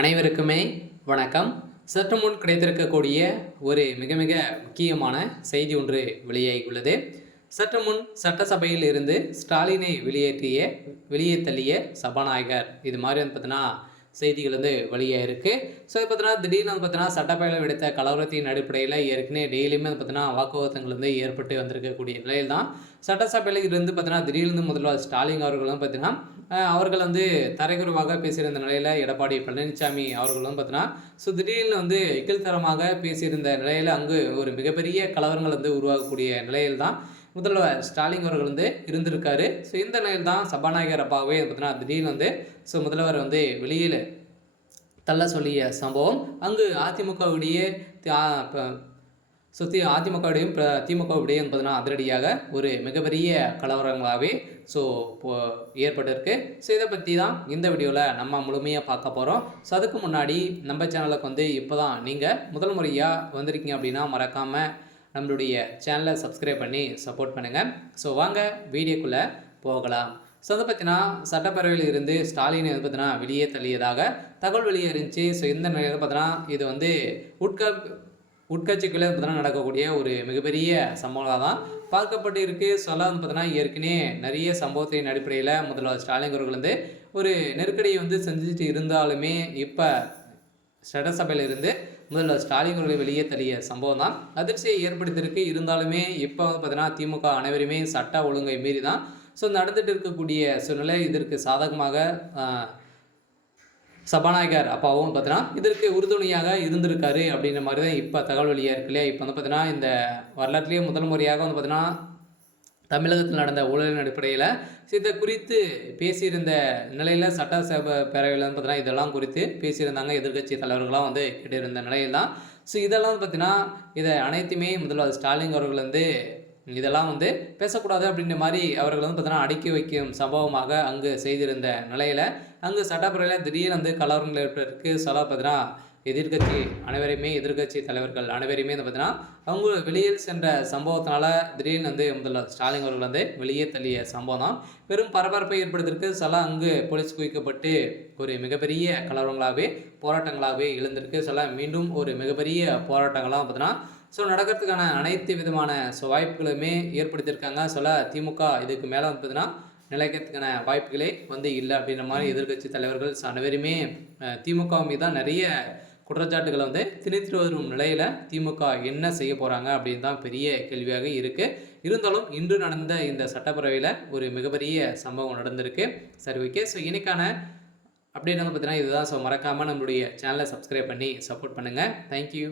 அனைவருக்குமே வணக்கம். சற்று முன் கிடைத்திருக்கக்கூடிய ஒரு மிக மிக முக்கியமான செய்தி ஒன்று வெளியாகியுள்ளது. சற்று முன் சட்டசபையில் இருந்து ஸ்டாலினை வெளியே தள்ளிய சபாநாயகர், இது மாதிரி பார்த்தீங்கன்னா செய்திகள் வெளியாக இருக்குது. ஸோ பார்த்தீங்கன்னா திடீர்னு பார்த்தீங்கன்னா சட்டப்பேரவையில் விடுத்த கலவரத்தின் அடிப்படையில் ஏற்கனவே டெய்லியுமே பார்த்தீங்கன்னா வாக்குவாதங்கள் ஏற்பட்டு வந்திருக்கக்கூடிய நிலையில் தான் சட்டசபையில் இருந்து பார்த்தீங்கன்னா திடீர்னு முதல்வர் ஸ்டாலின் அவர்களும் பார்த்தீங்கன்னா அவர்கள் தரைக்குறைவாக பேசியிருந்த நிலையில் எடப்பாடி பழனிசாமி அவர்களும் பார்த்தீங்கன்னா ஸோ திடீர்னு இகழ்த்தரமாக பேசியிருந்த நிலையில் அங்கு ஒரு மிகப்பெரிய கலவரங்கள் உருவாகக்கூடிய நிலையில் தான் முதல்வர் ஸ்டாலின் அவர்கள் இருந்திருக்காரு. ஸோ இந்த நிலையில் தான் சபாநாயகர் அப்பாவே பார்த்தீங்கன்னா திடீர்னு ஸோ முதல்வர் வெளியில் தள்ள சொல்லிய சம்பவம் அங்கு அதிமுகவுடைய சுற்றி அதிமுகவுடையும் திமுகவுடையும் பார்த்தீங்கன்னா அதிரடியாக ஒரு மிகப்பெரிய கலவரங்களாகவே ஸோ ஏற்பட்டிருக்கு. ஸோ இதை பற்றி தான் இந்த வீடியோவில் நம்ம முழுமையாக பார்க்க போகிறோம். ஸோ அதுக்கு முன்னாடி நம்ம சேனலுக்கு இப்போ தான் நீங்கள் முதல் முறையாக வந்திருக்கீங்க அப்படின்னா மறக்காமல் நம்மளுடைய சேனலை சப்ஸ்கிரைப் பண்ணி சப்போர்ட் பண்ணுங்கள். ஸோ வாங்க வீடியோக்குள்ளே போகலாம். ஸோ பார்த்தீங்கன்னா சட்டப்பேரவையில் இருந்து ஸ்டாலினை பார்த்தீங்கன்னா வெளியே தள்ளியதாக தகவல் வெளியே இருந்துச்சு. ஸோ இந்த நிலையில் பார்த்தீங்கன்னா இது உட்கட்சிக்குள்ளே பார்த்தீங்கன்னா நடக்கக்கூடிய ஒரு மிகப்பெரிய சம்பவம் தான் பார்க்கப்பட்டு இருக்குது. சொல்ல பார்த்தீங்கன்னா ஏற்கனவே நிறைய சம்பவத்தின் அடிப்படையில் முதல்வர் ஸ்டாலின் அவர்கள் ஒரு நெருக்கடியை செஞ்சுட்டு இருந்தாலுமே இப்போ சட்டசபையில் இருந்து முதல்வர் ஸ்டாலின் அவர்களை வெளியே தள்ளிய சம்பவம் தான் அதிர்ச்சியை ஏற்படுத்தியிருக்கு. இருந்தாலுமே இப்போ பார்த்தீங்கன்னா திமுக அனைவருமே சட்ட ஒழுங்கை மீறி தான் ஸோ நடந்துட்டு இருக்கக்கூடிய சூழ்நிலை. இதற்கு சாதகமாக சபாநாயகர் அப்பாவும் பார்த்தீங்கன்னா இதற்கு உறுதுணையாக இருந்திருக்காரு அப்படின்ற மாதிரி தான் இப்போ தகவல் வெளியாக இருக்கு இல்லையா. இப்போ பார்த்தீங்கன்னா இந்த வரலாற்றிலேயே முதல் முறையாக பார்த்தீங்கன்னா தமிழகத்தில் நடந்த ஊழலின் அடிப்படையில் இதை குறித்து பேசியிருந்த நிலையில் சட்டசபை பேரவையில் பார்த்தீங்கன்னா இதெல்லாம் குறித்து பேசியிருந்தாங்க. எதிர்கட்சி தலைவர்களாம் கேட்டிருந்த நிலையில் தான் ஸோ இதெல்லாம் பார்த்தீங்கன்னா இதை அனைத்துமே முதல்வர் ஸ்டாலின் அவர்கள் இதெல்லாம் பேசக்கூடாது அப்படின்ற மாதிரி அவர்கள் பார்த்தீங்கன்னா அடக்கி வைக்கும் சம்பவமாக அங்கு செய்திருந்த நிலையில் அங்கு சட்டப்பேரவையில் திடீர்னு கலவரங்கள் ஏற்பட்டிருக்கு. சொல்ல பார்த்தீங்கன்னா எதிர்கட்சி தலைவர்கள் அனைவருமே பார்த்தீங்கன்னா அவங்க வெளியில் சென்ற சம்பவத்தினால திடீர்னு முதல்வர் ஸ்டாலின் அவர்கள் வெளியே தள்ளிய சம்பவம் தான் பெரும் பரபரப்பை ஏற்படுத்திருக்கு. சில அங்கு போலீஸ் குவிக்கப்பட்டு ஒரு மிகப்பெரிய கலவரங்களாகவே போராட்டங்களாகவே எழுந்திருக்கு. சில மீண்டும் ஒரு மிகப்பெரிய போராட்டங்களாக பார்த்தீங்கன்னா ஸோ நடக்கிறதுக்கான அனைத்து விதமான வாய்ப்புகளுமே ஏற்படுத்தியிருக்காங்க. சொல்ல திமுக இதுக்கு மேலே பார்த்தீங்கன்னா நிலைக்கிறதுக்கான வாய்ப்புகளே இல்லை அப்படின்ற மாதிரி எதிர்கட்சி தலைவர்கள் அனைவருமே திமுக மீது தான் நிறைய குற்றச்சாட்டுகளை திணித்து வரும் நிலையில் திமுக என்ன செய்ய போகிறாங்க அப்படின்னு தான் பெரிய கேள்வியாக இருக்குது. இருந்தாலும் இன்று நடந்த இந்த சட்டப்பேரவையில் ஒரு மிகப்பெரிய சம்பவம் நடந்திருக்கு. சரி, ஓகே. ஸோ இன்னைக்கான அப்டேட் பார்த்தீங்கன்னா இதுதான். ஸோ மறக்காமல் நம்மளுடைய சேனலை சப்ஸ்கிரைப் பண்ணி சப்போர்ட் பண்ணுங்கள். தேங்க்யூ.